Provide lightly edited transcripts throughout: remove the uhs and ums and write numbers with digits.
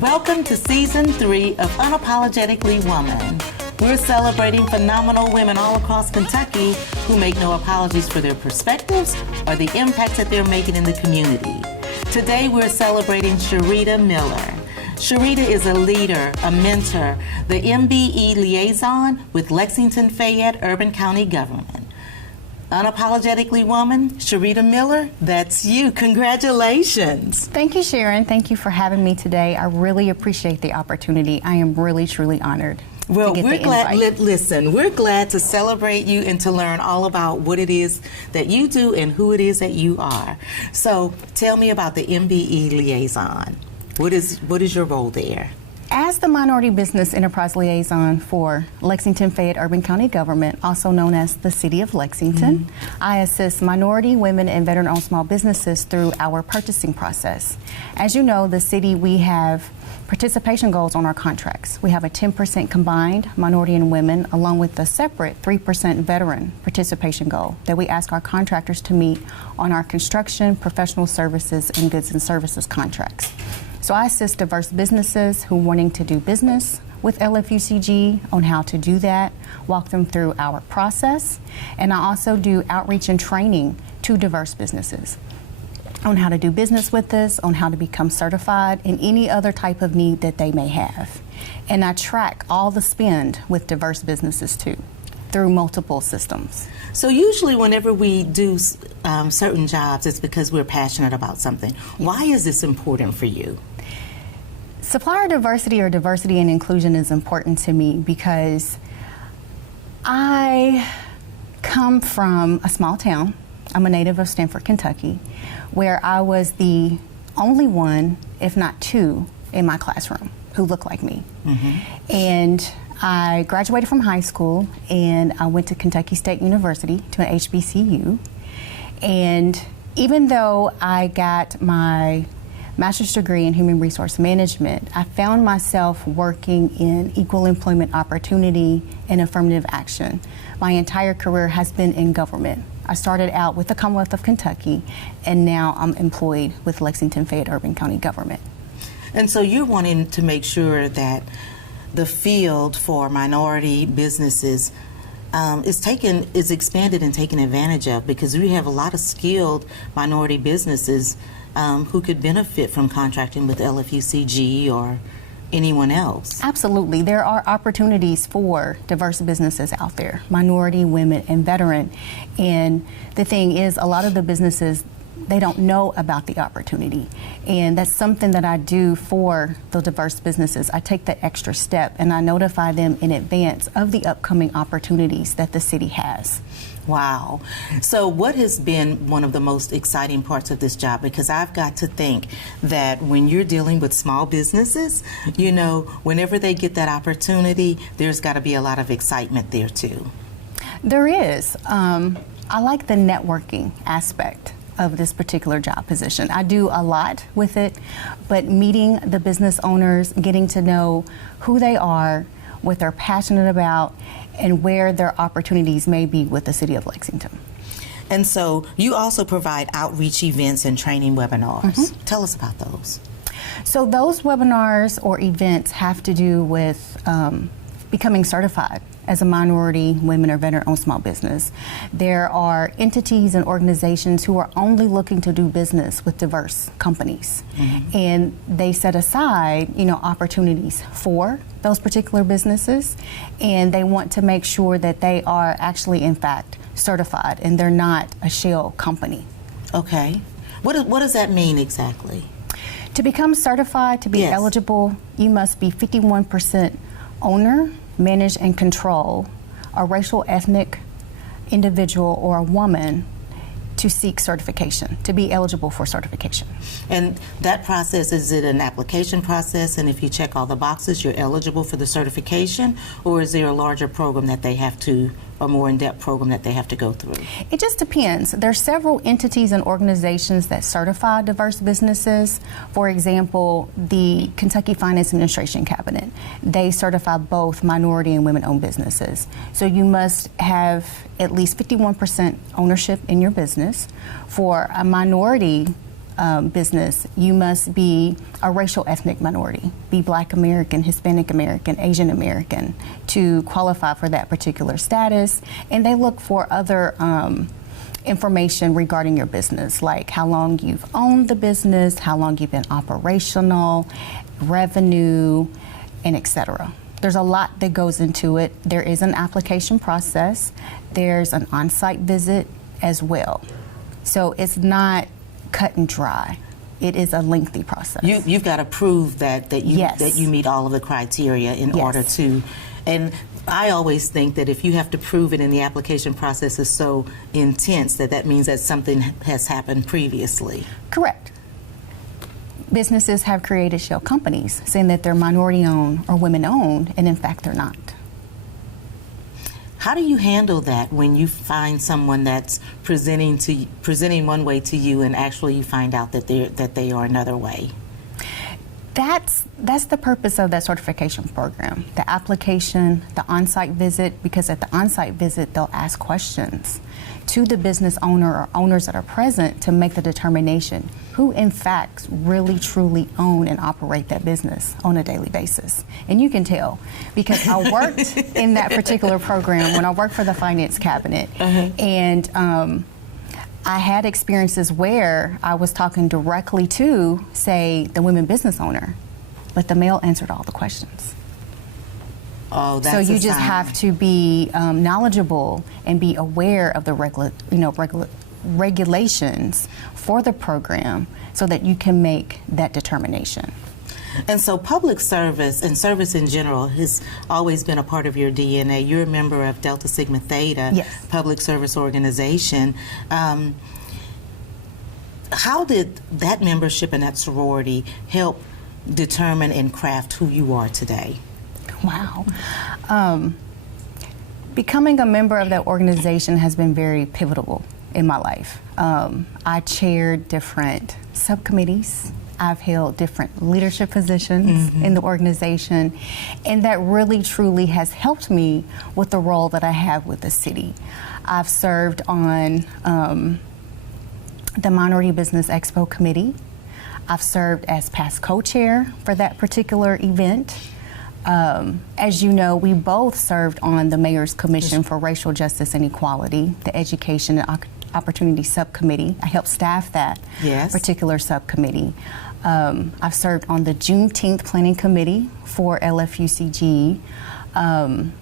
Welcome to Season 3 of Unapologetically Woman. We're celebrating phenomenal women all across Kentucky who make no apologies for their perspectives or the impact that they're making in the community. Today we're celebrating Sherita Miller. Sherita is a leader, a mentor, the MBE liaison with Lexington, Fayette Urban County Government. Unapologetically Woman, Sherita Miller, that's you. Congratulations. Thank you, Sharon. Thank you for having me today. I really appreciate the opportunity. I am really, truly honored. Well, we're glad, listen, we're glad to celebrate you and to learn all about what it is that you do and who it is that you are. So tell me about the MBE liaison. What is your role there? As the Minority Business Enterprise Liaison for Lexington Fayette Urban County Government, also known as the City of Lexington, I assist minority, women, and veteran-owned small businesses through our purchasing process. As you know, the city, we have participation goals on our contracts. We have a 10% combined minority and women, along with a separate 3% veteran participation goal that we ask our contractors to meet on our construction, professional services, and goods and services contracts. So I assist diverse businesses who are wanting to do business with LFUCG on how to do that, walk them through our process, and I also do outreach and training to diverse businesses on how to do business with us, on how to become certified, and any other type of need that they may have. And I track all the spend with diverse businesses too, through multiple systems. So usually whenever we do certain jobs, it's because we're passionate about something. Why is this important for you? Supplier diversity or diversity and inclusion is important to me because I come from a small town. I'm a native of Stanford, Kentucky, where I was the only one, if not two, in my classroom who looked like me. And I graduated from high school and I went to Kentucky State University to an HBCU. And even though I got my master's degree in human resource management, I found myself working in equal employment opportunity and affirmative action. My entire career has been in government. I started out with the Commonwealth of Kentucky, and now I'm employed with Lexington Fayette Urban County Government. And so you're wanting to make sure that the field for minority businesses is expanded and taken advantage of, because we have a lot of skilled minority businesses who could benefit from contracting with LFUCG or anyone else. Absolutely. There are opportunities for diverse businesses out there, minority, women, and veteran. And the thing is, a lot of the businesses, they don't know about the opportunity. And that's something that I do for the diverse businesses. I take that extra step and I notify them in advance of the upcoming opportunities that the city has. Wow. So what has been one of the most exciting parts of this job? Because I've got to think that when you're dealing with small businesses, you know, whenever they get that opportunity, there's got to be a lot of excitement there too. There is. I like the networking aspect of this particular job position. I do a lot with it, but meeting the business owners, getting to know who they are, what they're passionate about, and where their opportunities may be with the City of Lexington. And so you also provide outreach events and training webinars. Tell us about those. So those webinars or events have to do with becoming certified as a minority, women, or veteran-owned small business. There are entities and organizations who are only looking to do business with diverse companies. And they set aside, you know, opportunities for those particular businesses, and they want to make sure that they are actually, in fact, certified and they're not a shell company. Okay. What does that mean exactly? To become certified, to be eligible, you must be 51% owner, manage, and control a racial, ethnic individual or a woman to seek certification, to be eligible for certification. And that process, is it an application process, and if you check all the boxes, you're eligible for the certification, or is there a larger program that they have to, a more in-depth program that they have to go through? It just depends. There are several entities and organizations that certify diverse businesses. For example, the Kentucky Finance Administration Cabinet, they certify both minority and women-owned businesses. So you must have at least 51% ownership in your business. For a minority business, you must be a racial ethnic minority, be Black American, Hispanic American, Asian American to qualify for that particular status. And they look for other information regarding your business, like how long you've owned the business, how long you've been operational, revenue, and etc. There's a lot that goes into it. There is an application process. There's an on-site visit as well. So it's not cut and dry. It is a lengthy process. You've got to prove that you Yes. that you meet all of the criteria in order to. And I always think that if you have to prove it and the application process is so intense, that means that something has happened previously. Correct. Businesses have created shell companies saying that they're minority-owned or women-owned, and in fact, they're not. How do you handle that when you find someone that's presenting one way to you, and actually you find out that they are another way? That's the purpose of that certification program. The application, the on-site visit, because at the on-site visit, they'll ask questions to the business owner or owners that are present to make the determination who in fact really truly own and operate that business on a daily basis. And you can tell because I worked in that particular program when I worked for the finance cabinet. And I had experiences where I was talking directly to, say, the women business owner, but the male answered all the questions. Oh, that's so you a just sign. have to be knowledgeable and be aware of the regulations for the program so that you can make that determination. And so public service and service in general has always been a part of your DNA. You're a member of Delta Sigma Theta, Yes. public service organization. How did that membership and that sorority help determine and craft who you are today? Wow. Becoming a member of that organization has been very pivotal in my life. I chaired different subcommittees. I've held different leadership positions in the organization, and that really truly has helped me with the role that I have with the city. I've served on the Minority Business Expo Committee. I've served as past co-chair for that particular event. As you know, we both served on the Mayor's Commission for Racial Justice and Equality, the Education and Opportunity Subcommittee. I helped staff that particular subcommittee. I've served on the Juneteenth Planning Committee for LFUCG. And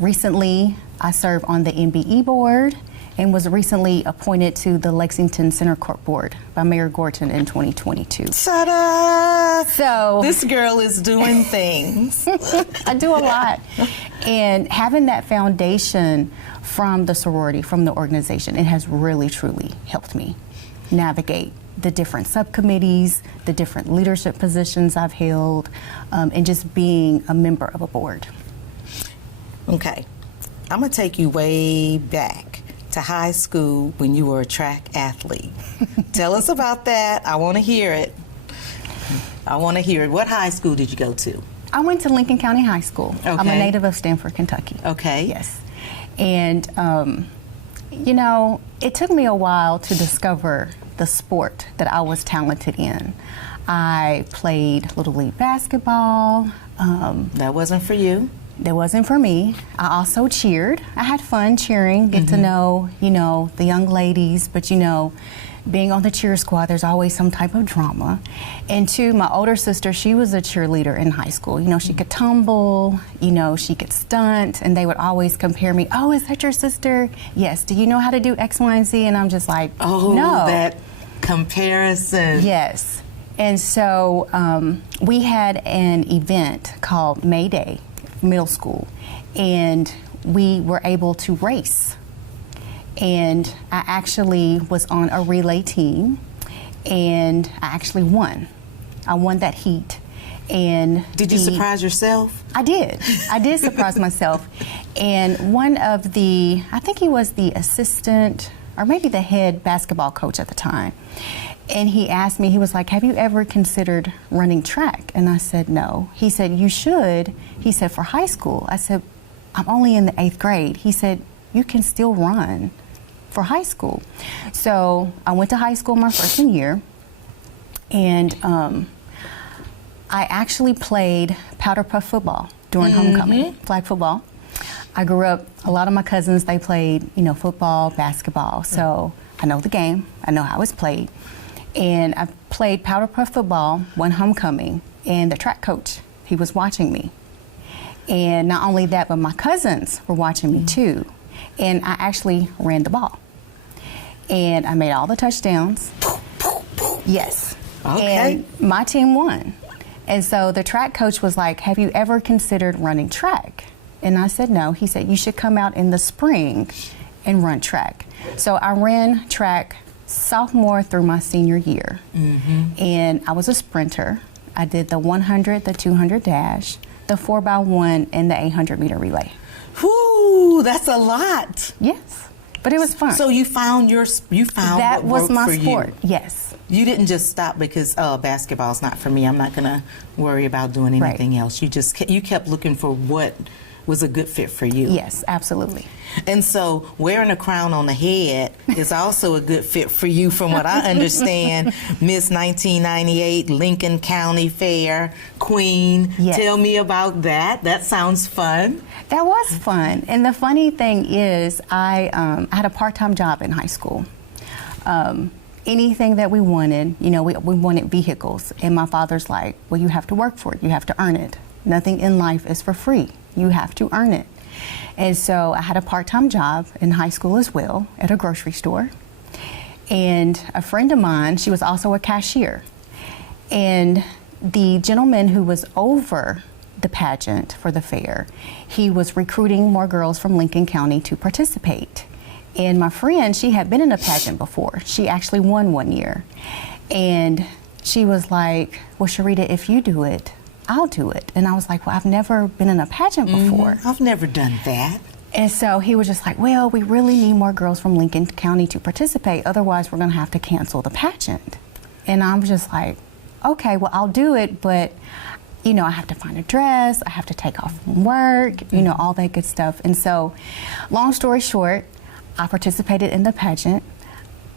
recently, I served on the MBE board and was recently appointed to the Lexington Center Court Board by Mayor Gorton in 2022. Ta-da! So this girl is doing things. I do a lot. And having that foundation from the sorority, from the organization, it has really, truly helped me navigate the different subcommittees, the different leadership positions I've held, and just being a member of a board. Okay, I'm gonna take you way back to high school when you were a track athlete. Tell us about that. I want to hear it. I want to hear it. What high school did you go to? I went to Lincoln County High School. Okay. I'm a native of Stanford, Kentucky. Okay. Yes. And, you know, it took me a while to discover the sport that I was talented in. I played Little League basketball. That wasn't for you. That wasn't for me. I also cheered. I had fun cheering, get to know, you know, the young ladies, but you know, being on the cheer squad, there's always some type of drama. And two, my older sister, she was a cheerleader in high school. You know, she could tumble, you know, she could stunt, and they would always compare me, oh, is that your sister? Yes. Do you know how to do X, Y, and Z? And I'm just like, oh, no. That comparison. Yes. And so we had an event called May Day Middle School, and we were able to race. And I actually was on a relay team, and I actually won. I won that heat. And did you surprise yourself? I did. I did surprise myself. And one of the, I think he was the assistant or maybe the head basketball coach at the time, and he asked me, he was like, have you ever considered running track? And I said, no. He said, you should. He said, for high school. I said, I'm only in the 8th grade. He said, you can still run for high school. So I went to high school my freshman year, and I actually played powder puff football during homecoming, flag football. I grew up, a lot of my cousins, they played, football, basketball. So I know the game, I know how it's played. And I played powder puff football one homecoming, and the track coach, he was watching me. And not only that, but my cousins were watching me too. And I actually ran the ball. And I made all the touchdowns. Yes. Okay. And my team won. And so the track coach was like, have you ever considered running track? And I said no. He said, you should come out in the spring and run track. So I ran track sophomore through my senior year. And I was a sprinter. I did the 100, the 200 dash, the 4x1, and the 800 meter relay. Whoo, that's a lot. Yes, but it was fun. So you found that what was worked my for sport. you. Yes. You didn't just stop because basketball's not for me. I'm not gonna worry about doing anything else. You kept looking for what was a good fit for you. Yes, absolutely. And so wearing a crown on the head is also a good fit for you, from what I understand. Miss 1998 Lincoln County Fair Queen. Yes. Tell me about that. That sounds fun. That was fun. And the funny thing is, I had a part-time job in high school. Anything that we wanted, we wanted vehicles. And my father's like, well, you have to work for it. You have to earn it. Nothing in life is for free. You have to earn it. And so I had a part-time job in high school as well at a grocery store. And a friend of mine, she was also a cashier. And the gentleman who was over the pageant for the fair, he was recruiting more girls from Lincoln County to participate. And my friend, she had been in a pageant before. She actually won one year. And she was like, well, Sherita, if you do it, I'll do it. And I was like, well, I've never been in a pageant before. I've never done that. And so he was just like, well, we really need more girls from Lincoln County to participate. Otherwise, we're going to have to cancel the pageant. And I'm just like, okay, well, I'll do it. But, I have to find a dress. I have to take off from work, all that good stuff. And so long story short, I participated in the pageant.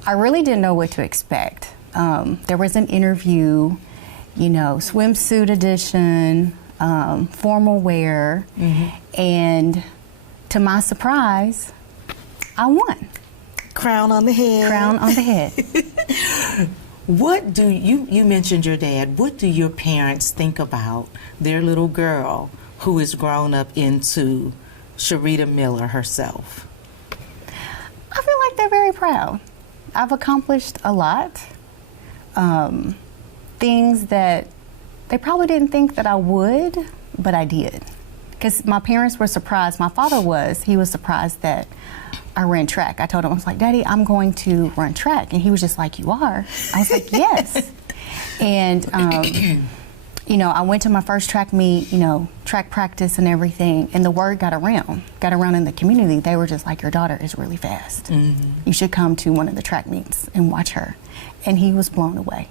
I really didn't know what to expect. There was an interview, swimsuit edition, formal wear, and to my surprise, I won. Crown on the head. Crown on the head. What do you mentioned your dad. What do your parents think about their little girl who is grown up into Sherita Miller herself? I feel like they're very proud. I've accomplished a lot. Things that they probably didn't think that I would, but I did. Because my parents were surprised. My father was. He was surprised that I ran track. I told him, I was like, Daddy, I'm going to run track. And he was just like, you are? I was like, yes. And, I went to my first track meet, track practice and everything, and the word got around in the community. They were just like, your daughter is really fast. You should come to one of the track meets and watch her. And he was blown away.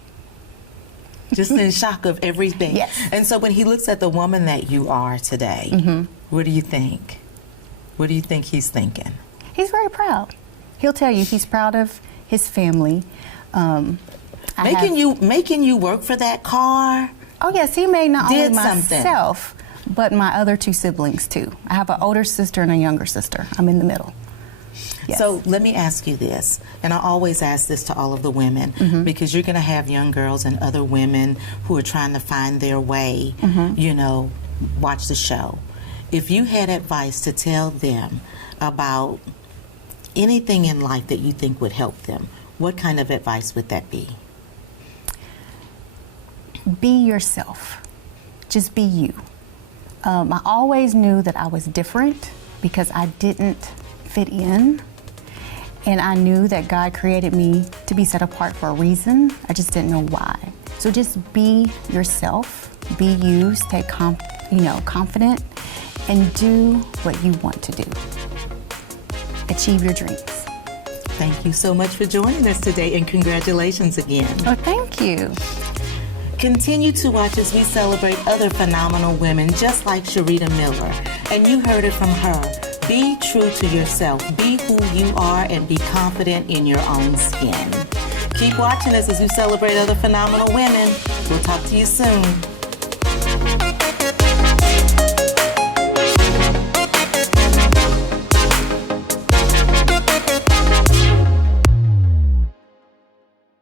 Just in shock of everything. Yes. And so when he looks at the woman that you are today, what do you think? What do you think he's thinking? He's very proud. He'll tell you he's proud of his family. Making you work for that car? Oh yes, he made not only something. myself, but my other two siblings too. I have an older sister and a younger sister. I'm in the middle. Yes. So let me ask you this, and I always ask this to all of the women, because you're going to have young girls and other women who are trying to find their way, watch the show. If you had advice to tell them about anything in life that you think would help them, what kind of advice would that be? Be yourself. Just be you. I always knew that I was different because I didn't fit in. And I knew that God created me to be set apart for a reason. I just didn't know why. So just be yourself, be you, stay confident, and do what you want to do. Achieve your dreams. Thank you so much for joining us today, and congratulations again. Oh, thank you. Continue to watch as we celebrate other phenomenal women just like Sherita Miller. And you heard it from her. Be true to yourself. Be who you are and be confident in your own skin. Keep watching us as we celebrate other phenomenal women. We'll talk to you soon.